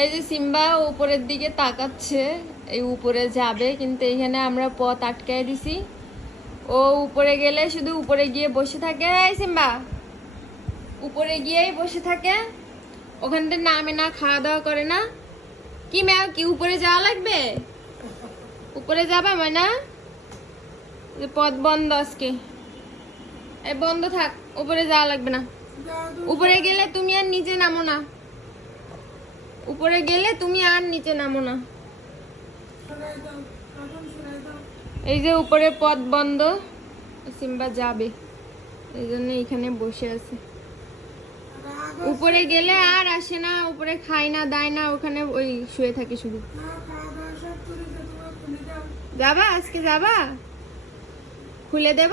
এই যে সিম্বা উপরের দিকে তাকাচ্ছে, এই উপরে যাবে, কিন্তু এখানে আমরা পথ আটকায় দিছি। ও উপরে গেলে শুধু উপরে গিয়ে বসে থাকে। এই সিম্বা! উপরে গিয়েই বসে থাকে। ওখান থেকে নামে না, খাওয়া দাওয়া করে না। কি ম্যাও কি উপরে যাওয়া লাগবে? উপরে যাবা মানে? পথ বন্ধ আজকে। এই বন্ধ থাক, উপরে যাওয়া লাগবে না। উপরে গেলে তুমি আর নিচে নামো না। উপরে গেলে তুমি আর নিচে নামো না। এই যে উপরে পথ বন্ধ, সিম্বা যাবে। এই জন্য এখানে বসে আছে। উপরে গেলে আর আসে না, উপরে খায় না, দায় না, ওখানে ওই শুয়ে থাকে শুধু। যাবা? আজকে যাবা? খুলে দেব?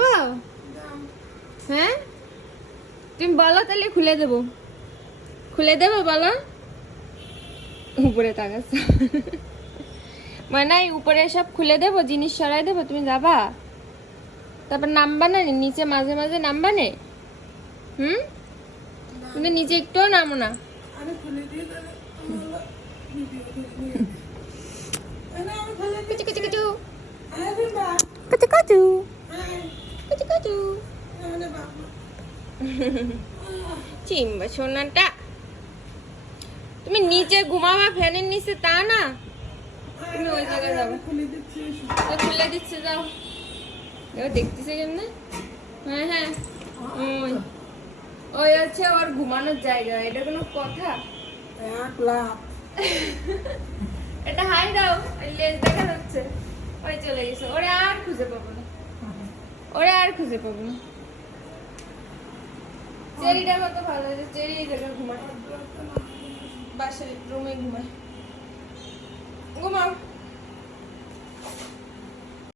হ্যাঁ? তুমি বলো তাহলে খুলে দেব। খুলে দেবো বলো? উপরে তাকাচ্ছ মানে উপরে সব খুলে দেবো জিনিস সরাই দেবো তুমি যাবা? তারপর নামবা না নিচে মাঝে মাঝে নামবা নে হুম? কিন্তু নিচে একটুও নামো না। কুচু কুচু কুচু। কুচু কুচু। কুচু কুচু। চিম্বা সোনাটা। তুমি নিচে ঘুমাবা ফ্যানের নিচে তা না? তুমি ওই জায়গায় যাব খুলে দিচ্ছে যাও। দেখো দেখতেছে কেমনে? হ্যাঁ হ্যাঁ। ওই। ওই হচ্ছে ওর ঘুমানোর জায়গা এটা কোনো কথা? এটা হাই দাও লেজ দেখা যাচ্ছে। ওই চলে গেছে ওরে আর খুঁজে পাবো না। ওরে আর খুঁজে পাবো না। চেরিটা কত ভালো হয়েছে চেরি এই জায়গায় ঘুমায়। বাসায় রুমে ঘুমায়। ঘুমাও।